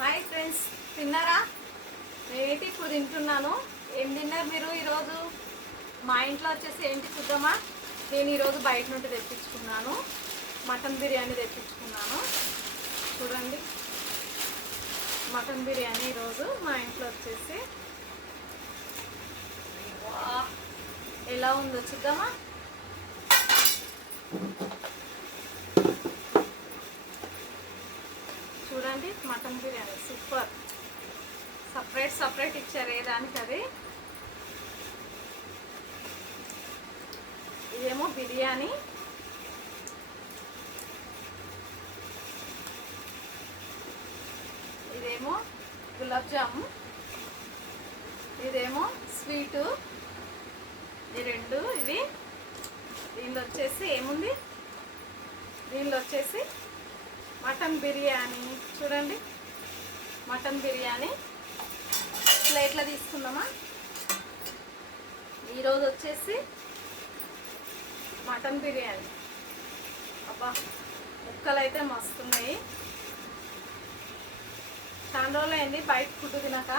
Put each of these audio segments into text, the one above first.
Hi friends, తిన్నారా? నేనైతే ఇప్పుడు తింటున్నాను. ఏం తిన్నారు మీరు ఈరోజు? మా ఇంట్లో వచ్చేసి ఏంటి చూద్దామా. నేను ఈరోజు బయట నుండి తెప్పించుకున్నాను, మటన్ బిర్యానీ తెప్పించుకున్నాను. చూడండి, మటన్ బిర్యానీ ఈరోజు మా ఇంట్లో వచ్చేసి ఎలా ఉందో చూద్దామా. చూడండి, మటన్ బిర్యానీ సూపర్. సపరేట్ ఇచ్చారు ఏ దానికి అది. ఇదేమో బిర్యానీ, ఇదేమో గులాబ్ జాము, ఇదేమో స్వీటు. ఈ రెండు ఇవి. దీనిలో వచ్చేసి ఏముంది, దీనిలో వచ్చేసి మటన్ బిర్యానీ. చూడండి, మటన్ బిర్యానీ ప్లేట్లో తీసుకుందామా. ఈరోజు వచ్చేసి మటన్ బిర్యానీ. అబ్బా, ముక్కలు అయితే మస్తున్నాయి. చాలా రోజులు అయింది బయట ఫుడ్ తినక,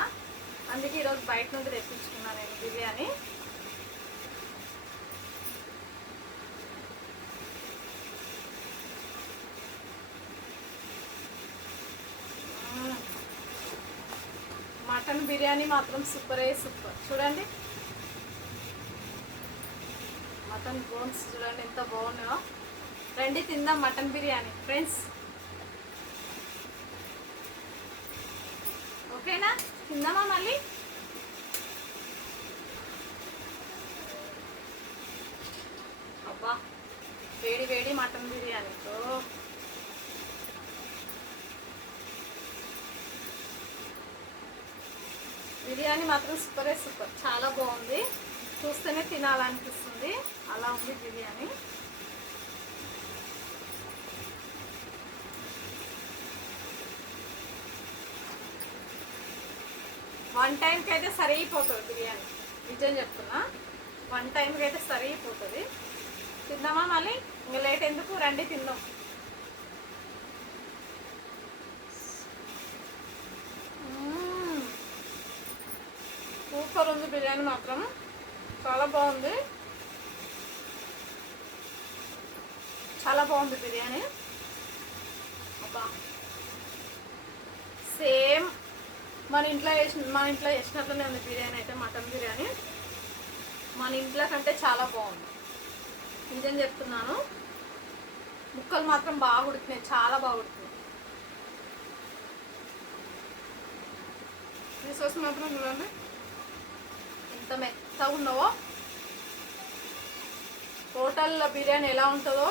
అందుకే ఈరోజు బయట నుండి తెప్పించుకున్నాను నేను బిర్యానీ. మటన్ బిర్యానీ మాత్రం సూపరే సూపర్. చూడండి, మటన్ బోన్స్ చూడండి ఎంత బాగున్నాయో. రండి తిందాం మటన్ బిర్యానీ ఫ్రెండ్స్. ఓకేనా? తిందామా మళ్ళీ? అబ్బా, వేడి వేడి మటన్ బిర్యానీతో బిర్యానీ మాత్రం సూపరే సూపర్. చాలా బాగుంది, చూస్తేనే తినాలనిపిస్తుంది, అలా ఉంది బిర్యానీ. వన్ టైంకి అయితే సరిగిపోతుంది బిర్యానీ, నిజం చెప్తున్నా. వన్ టైంకి అయితే సరిగిపోతుంది. తిందామా మళ్ళీ? ఇంకా లేట్ ఎందుకు, రండి తిందాం. సూపర్ ఉంది బిర్యానీ మాత్రం, చాలా బాగుంది. చాలా బాగుంది బిర్యానీ. అబ్బా, సేమ్ మన ఇంట్లో చేసినట్లనే ఉంది బిర్యానీ అయితే. మటన్ బిర్యానీ మన ఇంట్లో కంటే చాలా బాగుంది, నిజం చెప్తున్నాను. ముక్కలు మాత్రం బాగా ఉడికినాయి, చాలా బాగా ఉడికినాయి. పీసెస్ మాత్రం చూడండి ఎంత మెత్తగా ఉన్నావో. హోటల్ బిర్యానీ ఎలా ఉంటుందో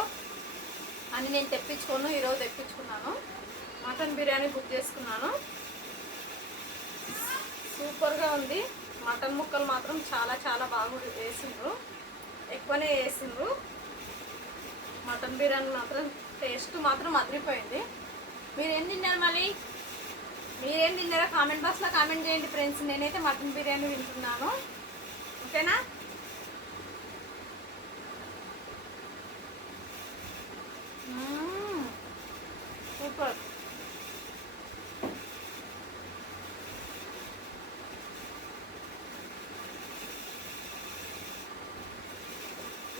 అని నేను ఈరోజు తెప్పించుకున్నాను. మటన్ బిర్యానీ బుక్ చేసుకున్నాను. సూపర్గా ఉంది. మటన్ ముక్కలు మాత్రం చాలా చాలా బాగా వేసిండ్రు, ఎక్కువనే వేసిండ్రు. మటన్ బిర్యానీ మాత్రం టేస్ట్ మాత్రం అదిరిపోయింది. మీరేం తిన్నారు మళ్ళీ? మీరేం తిన్నారో కామెంట్ బాక్స్లో కామెంట్ చేయండి ఫ్రెండ్స్. నేనైతే మటన్ బిర్యానీ తింటున్నాను. ఓకేనా? సూపర్.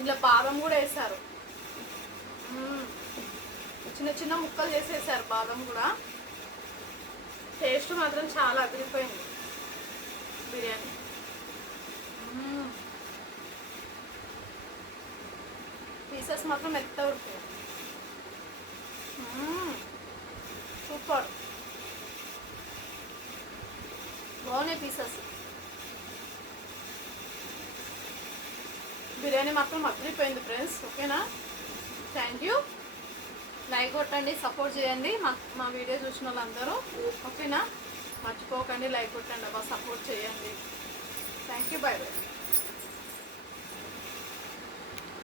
ఇలా బాదం కూడా వేసారు, చిన్న చిన్న ముక్కలు చేసేసారు బాదం కూడా. టేస్ట్ మాత్రం చాలా అదిరిపోయింది బిర్యానీ. పీసెస్ మాత్రం మెత్తగా ఉడికాయి. సూపర్, బాగున్నాయి పీసెస్. బిర్యానీ మాత్రం అదిరిపోయింది ఫ్రెండ్స్. ఓకేనా? Thank you. లైక్ కొట్టండి, సపోర్ట్ చేయండి మా వీడియో చూసిన వాళ్ళందరూ. ఓకేనా? మర్చిపోకండి, లైక్ కొట్టండి, అబ్బా సపోర్ట్ చేయండి. Thank you, by by.